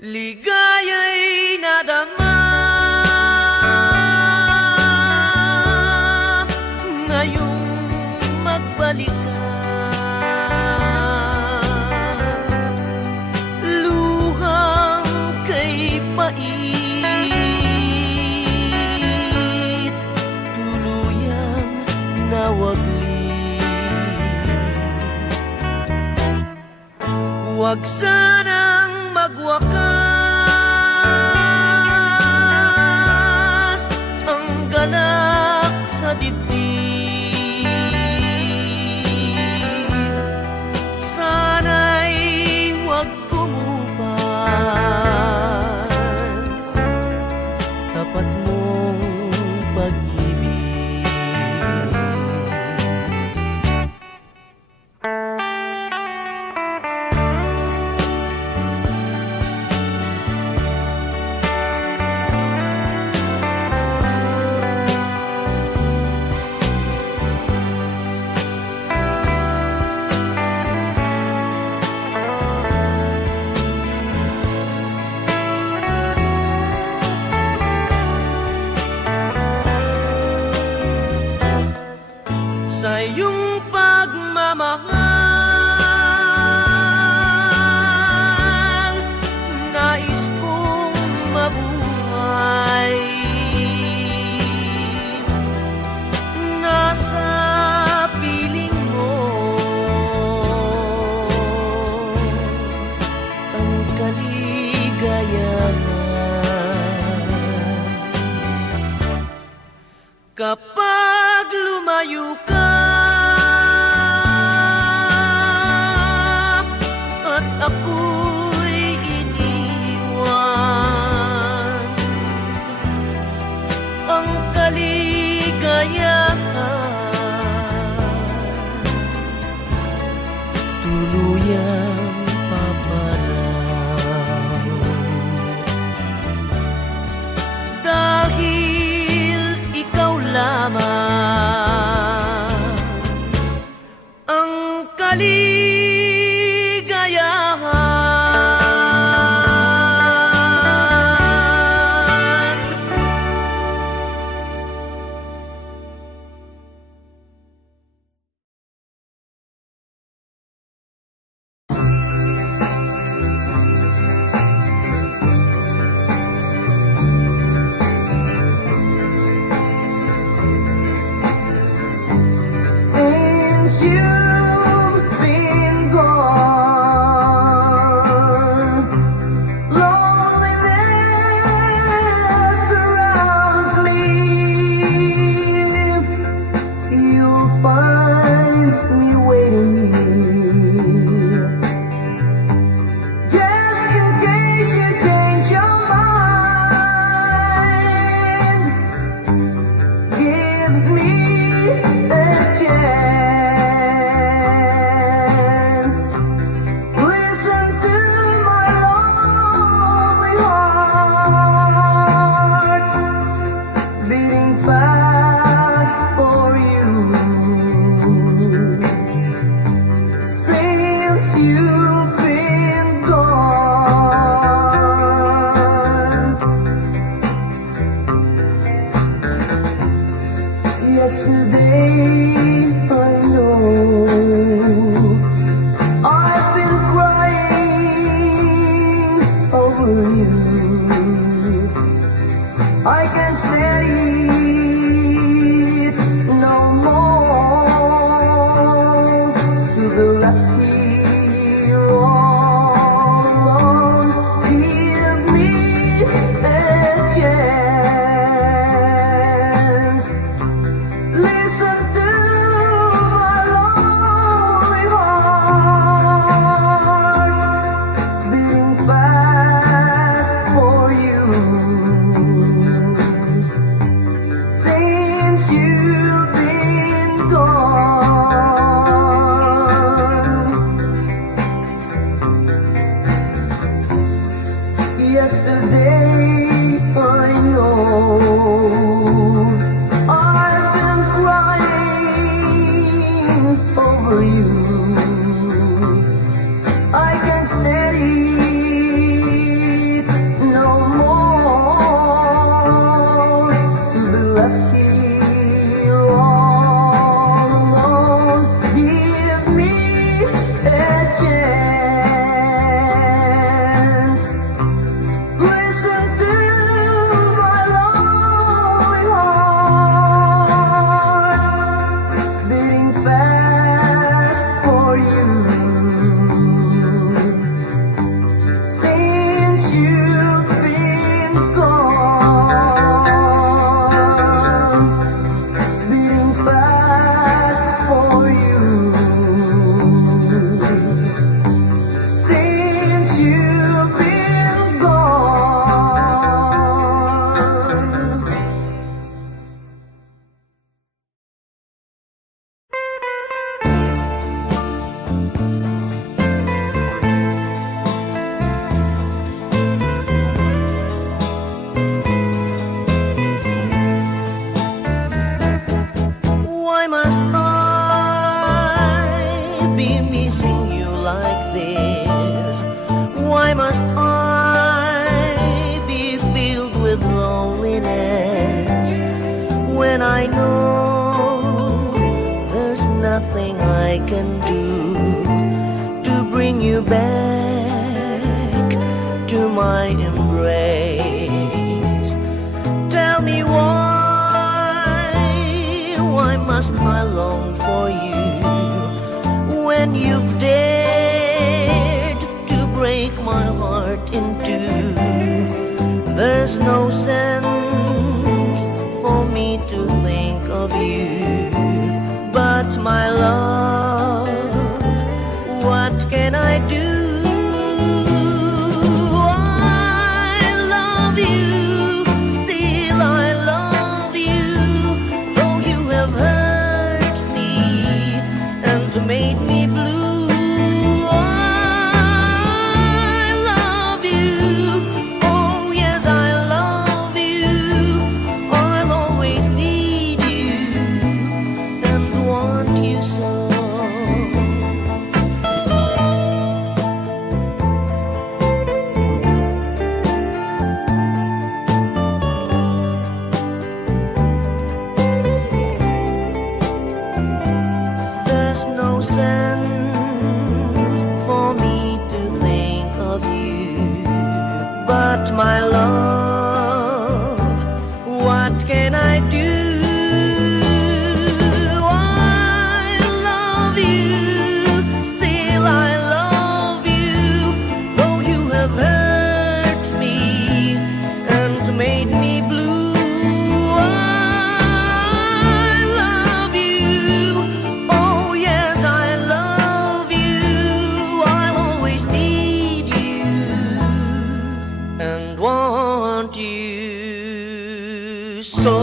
Ligaya'y nadama ngayong magbalik ka. Luhang kay pait, tuluyang nawaglit. Huwag sanang magwakas ang galak sa dibdib. Sana'y huwag kumupas tapat mong pag-ibig. Sa iyong pagmamahal, nais kong mabuhay. Nasa piling mo ang kaligayahan. Kapag lumayo ka at ako'y iniwan, ang kaligayahan tuluyang paparaw. Dahil ikaw lamang ang kaligayahan. Since you've been gone, loneliness surrounds me. You'll find me waiting here, just in case you change your mind. Give me a chance. Listen to my lonely heart beating fast for you. Since you've been gone, yesterday I know I've been crying over you. I can't stand it no more to be left here all alone. Give me a chance. Listen to my lonely heart beating fast for you. Since you've been gone, yesterday I know I've been crying over you. I can't stand it you back to my embrace. Tell me why must I long for you when you've dared to break my heart in two? There's no sense for me to think of you, but my love, what can I do? I love you, still I love you, though you have hurt me and made me blue. I love you, oh yes I love you, I'll always need you and want you so. There's no sense for me to think of you, but my love, what can I do? I love you, still I love you, though you have hurt me and made me blue. I love you, oh yes I love you, I'll always need you and want you so.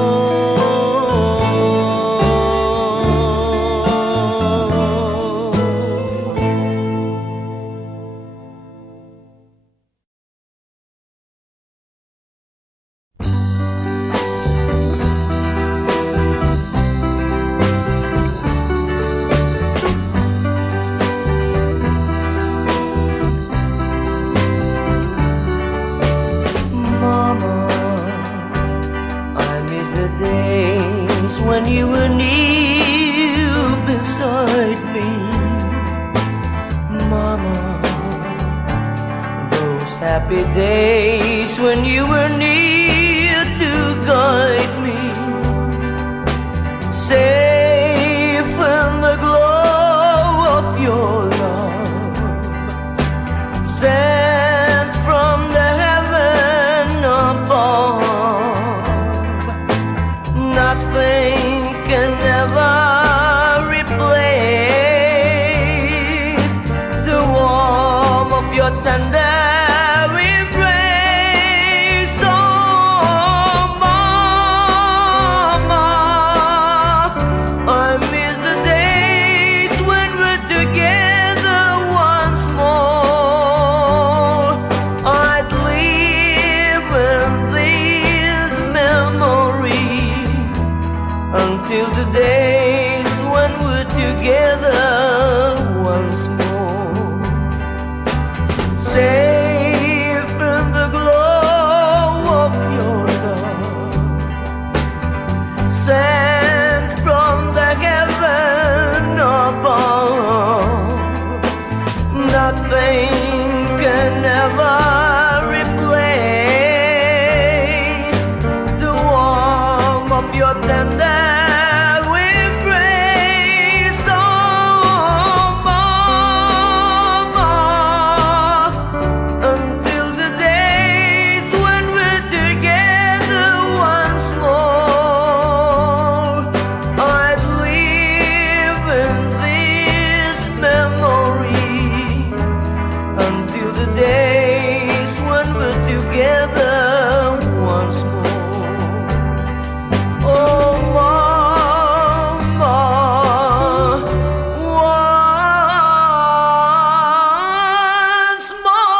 Mama, I miss the days when you were near beside me. Mama, those happy days when you were near to guide me, safe in the glow of your love, sent from the heaven above. Nothing can ever replace the warmth of your tender embrace. Oh, Mama, I miss the days when we're together once more. I'd live in these memories until the days when we're together once more. Safe in the glow of your love, sent from the heaven above. Nothing can ever replace the warmth of your tender embrace. Oh, Mama, until the days when we're together once more, I'd live in these memories until the days when we're together once more. Oh, Mama, once more.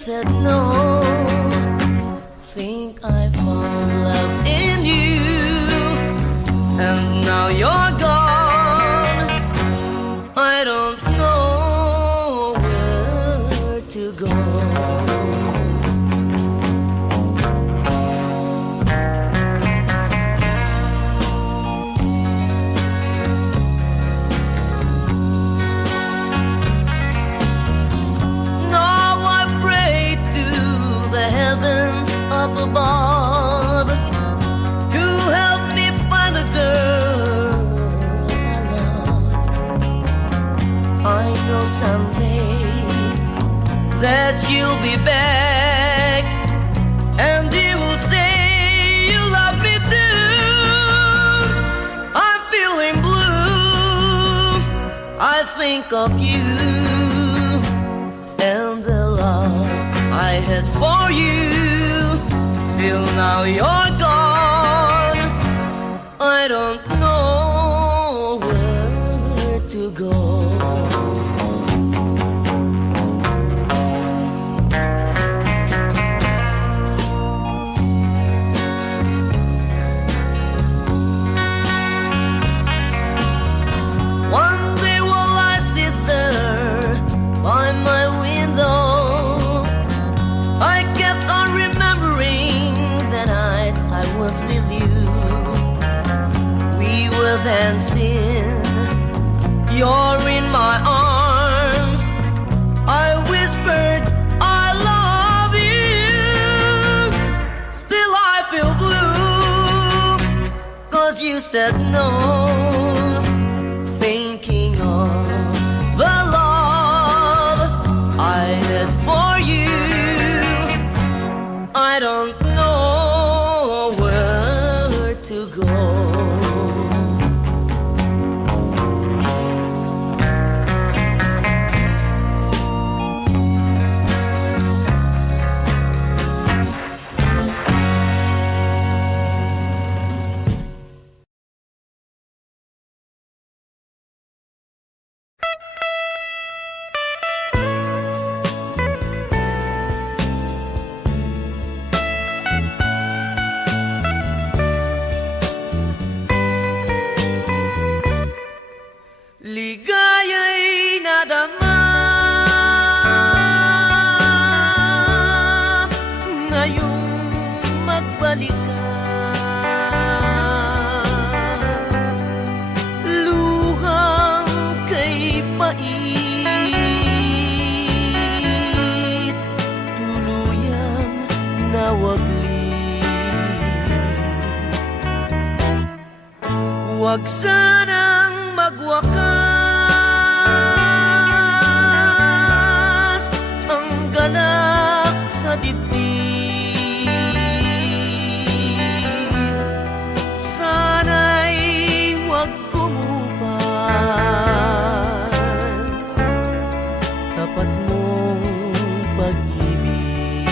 said no. Think I found love in you, and now you're gone. I don't know where to go. Up above to help me find the girl I love. I know someday that you'll be back, and you will say you love me too. I'm feeling blue. I think of you and the love I had for you. Till now you're gone. I don't know where to go. One day while I sit there by my window, I kept on remembering the night I was with you. We were dancing, you're in my arms. I whispered, I love you. Still I feel blue, 'cause you said no. Thinking of the love I had for you, I don't know where to go. Ligaya'y nadama ngayong magbalik ka. Luhang kay pait, tuluyang nawaglit. Huwag sanang magwakas ang galak sa dibdib. Sana'y huwag kumupas tapat mong pag-ibig.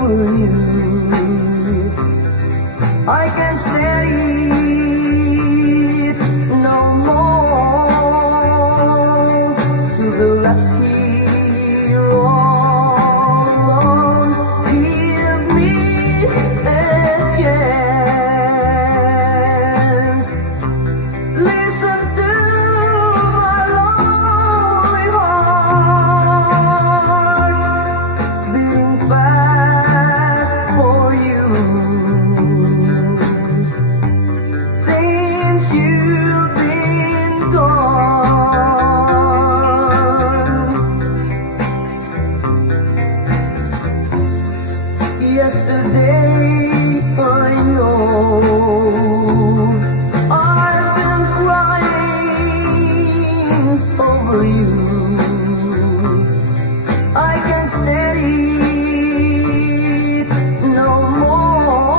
over you. I can't stand it no more to be left here all alone. Give me a chance. Listen to my lonely heart beating fast for you. Since you've been gone, yesterday I know I've been crying over you. I can't stand it no more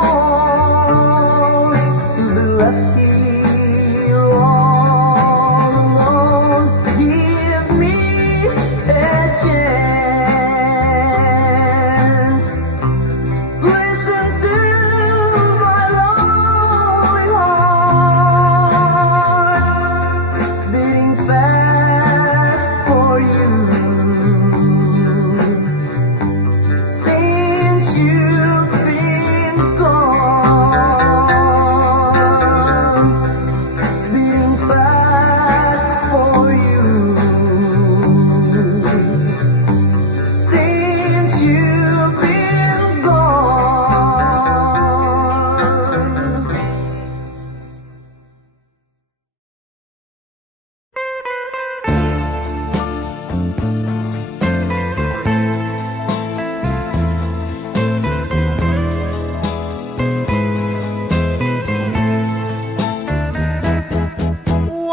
to be left here all alone. Give me a chance. Listen to my lonely heart beating fast for you. Since you've been gone, beating fast for you. Since you've been gone.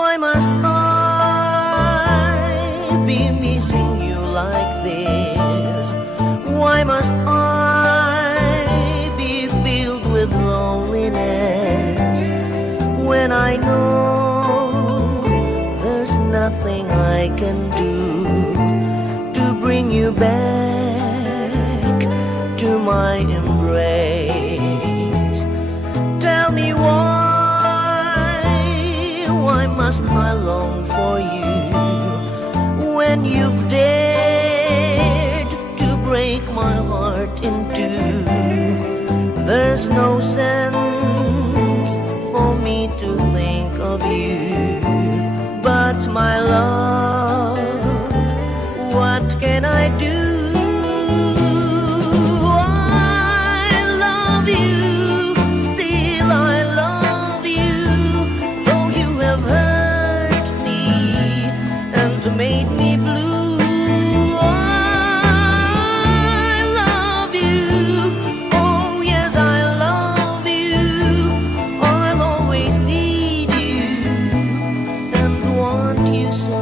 Why must I be missing you like this? Why must I be filled with loneliness when I know there's nothing I can do to bring you back to my embrace? Tell me why must I long for you when you've dared to break my heart in two? There's no sense for me to think of you, but my love, what can I do? I love you, still I love you, though you have hurt me and made me blue. I love you, oh yes I love you. I'll always need you and want you so.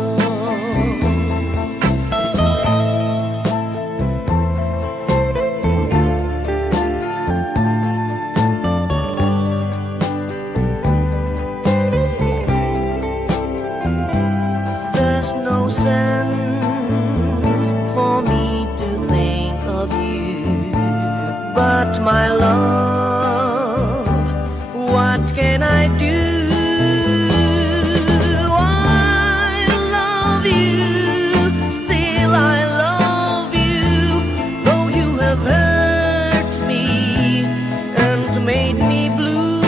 There's no sense for me to think of you, but my love, what can I do? I love you, still I love you, though you have hurt me and made me blue.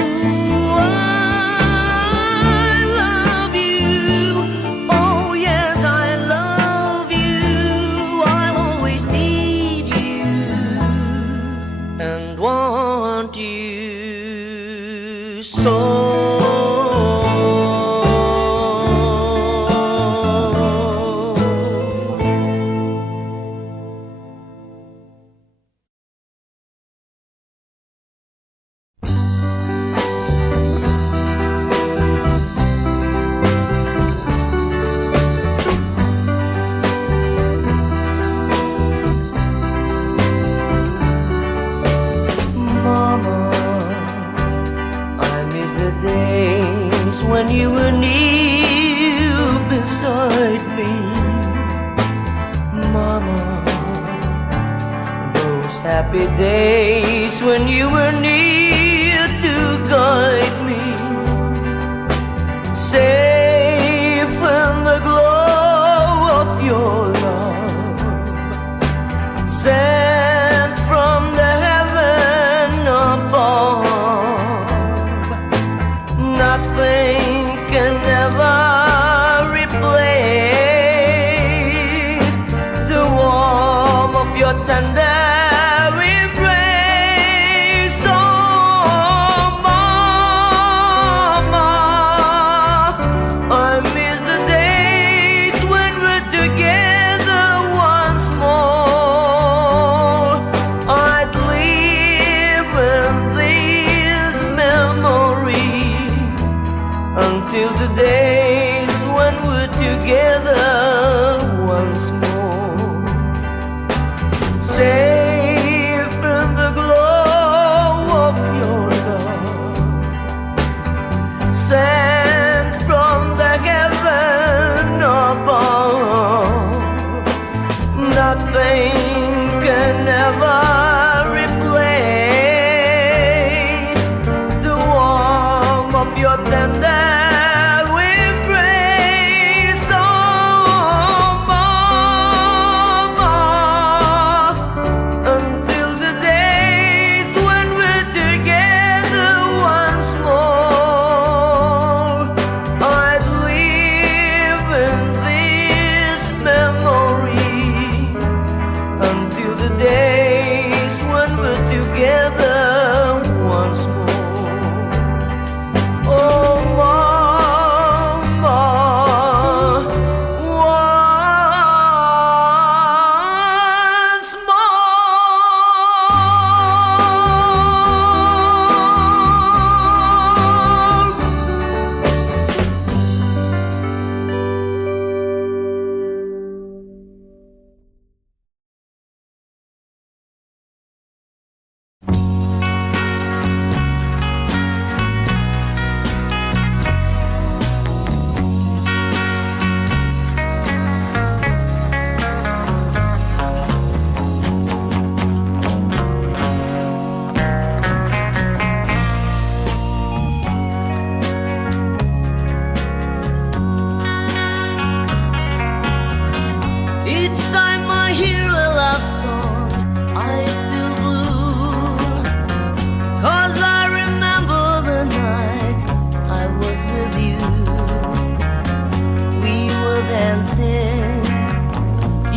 I love you, oh yes I love you. I'll always need you and want you so. Mama, I miss the days when you were near beside me. Mama, those happy days when you were near to guide me, safe in the glow of your love, sent from the heaven above. Nothing can ever replace the warmth of your tender till the days when we're together once more, safe in the glow of your love, sent from the heaven above. Nothing can ever replace the warmth of your tender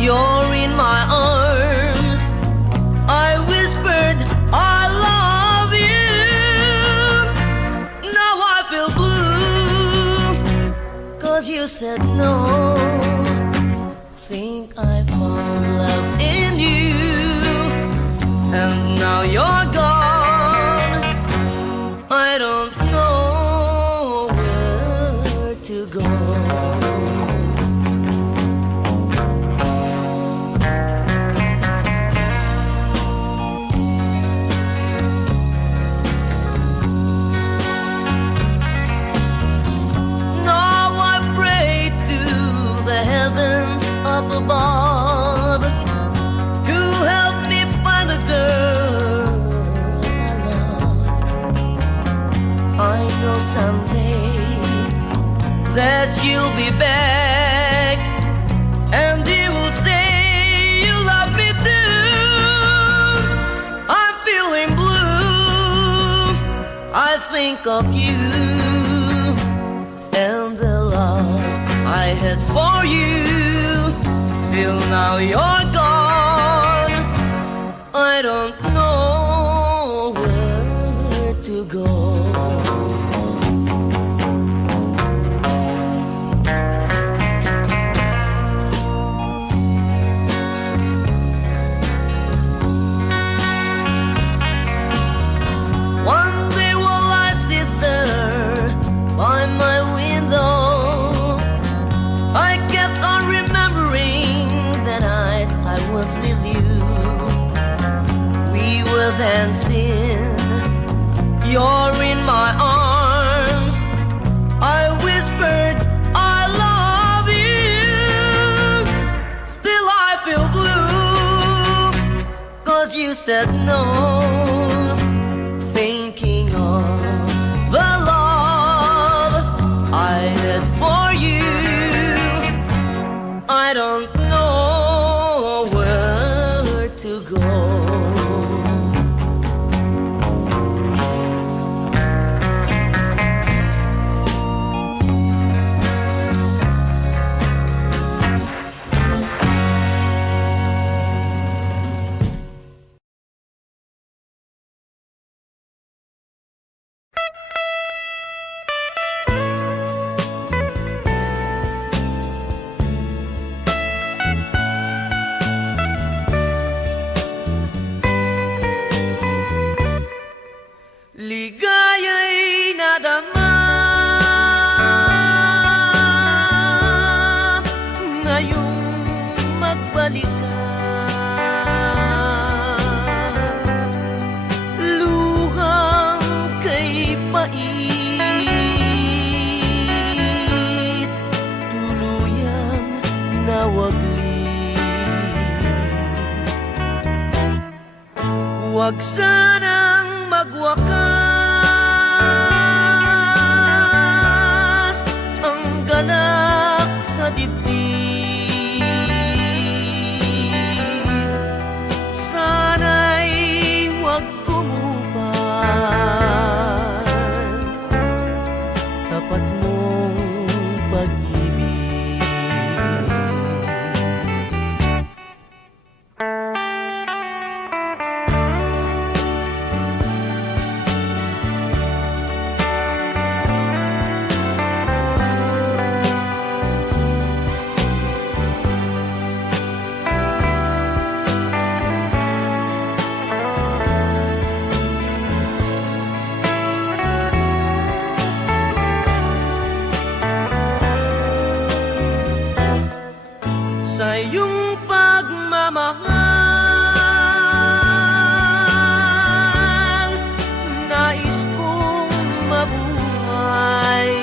you're in my arms. I whispered, I love you. Now I feel blue, 'cause you said no. Think I found love in you, and now you're gone. I don't know where to go. Up above to help me find the girl I love. I know someday that you'll be back, and you will say you love me too. I'm feeling blue. I think of you and the love I had for you. Till now you're gone. I don't know where to go. One day while I sit there by my window, I kept on remembering the night I was with you. We were dancing, you're in my arms. I whispered, I love you. Still I feel blue, 'cause you you said no, thinking of the love I had for you. I don't know where to go. Ligaya'y nadama ngayong magbalik ka. Luhang kay pait, tuluyang nawaglit. Huwag sanang magwakas ang ganap sa dibdib. Sana'y huwag kumupas tapat mong pag-ibig. Sa iyong pagmamahal, nais kong mabuhay.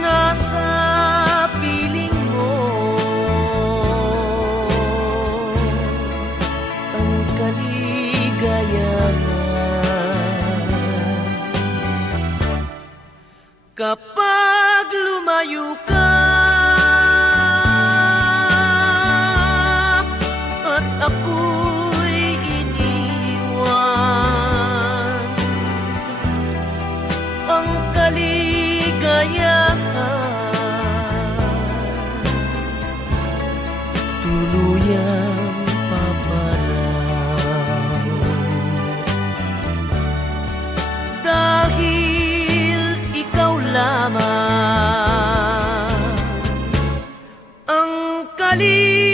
Nasa piling mo ang kaligayahan. Kapag lumayo ka at ako'y iniwan, ang kaligayahan tuluyang paparaw. Dahil ikaw lamang ang kaligayahan.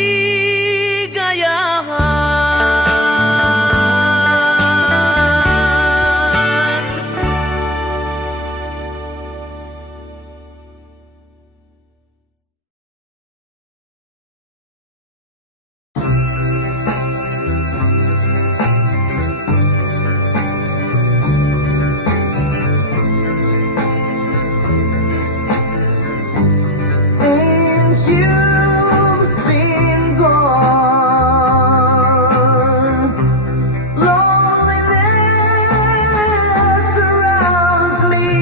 Since you've been gone, loneliness surrounds me.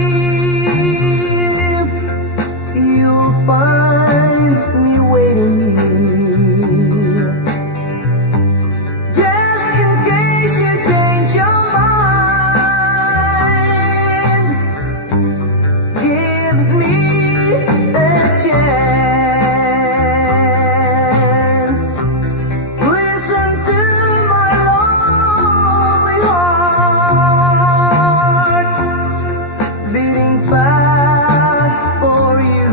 You'll find me waiting, just in case you change your mind. Give me a chance. Listen to my lonely heart beating fast for you.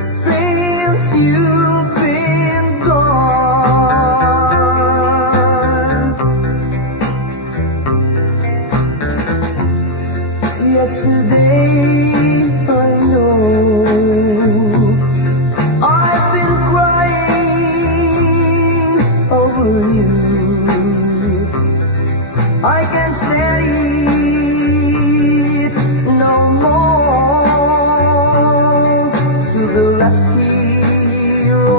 Since you've been gone, yesterday I know I've been crying over you. I can't stand it no more. To the left here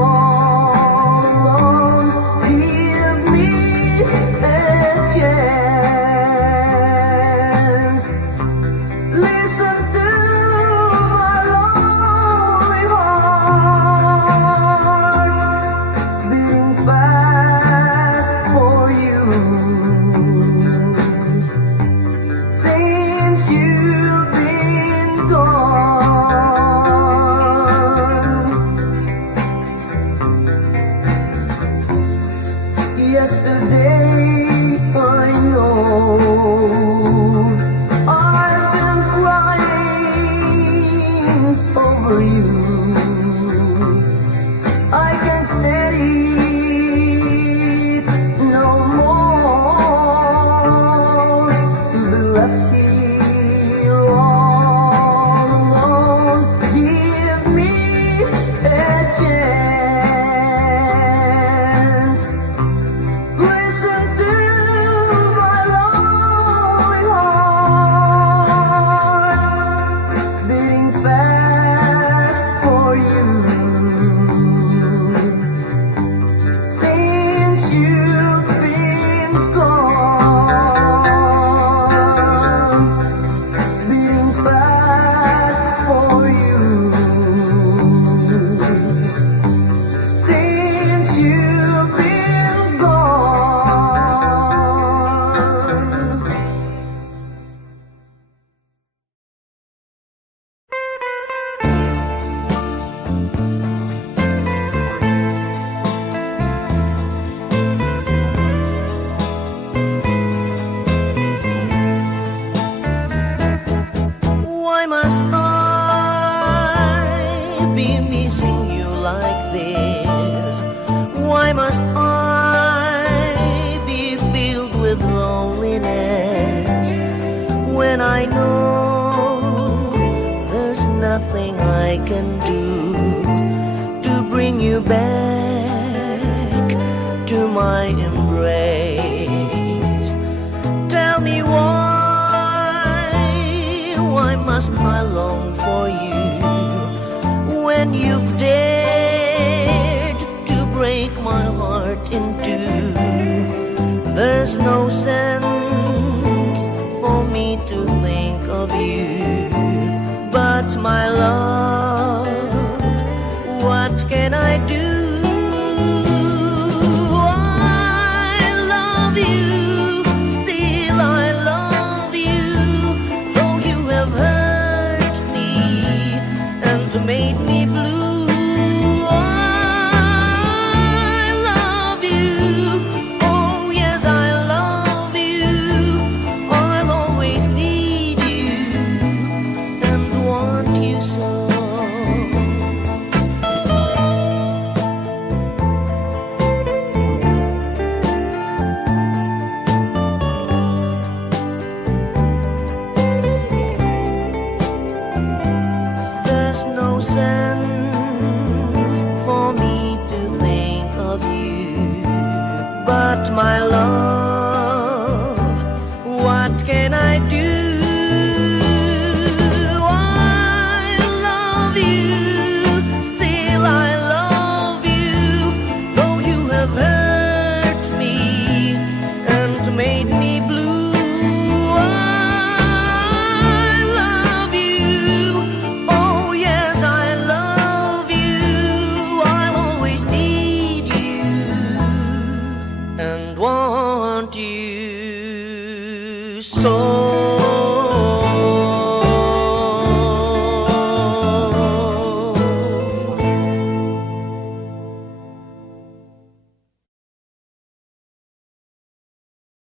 must I be filled with loneliness when I know there's nothing I can do to bring you back to my embrace? Tell me why must I long for you when you've dared to break my heart in two? There's no sense for me to think of you, but my love, what can I do? I love you, still I love you, though you have hurt me and made me blue. I love you, oh yes I love you, I'll always need you and want you so. There's no sense for me to think of you, but my love, what can I do? I love you, still I love you, though you have hurt me and made me blue. I love you, oh yes I love you, I'll always need you and want you so.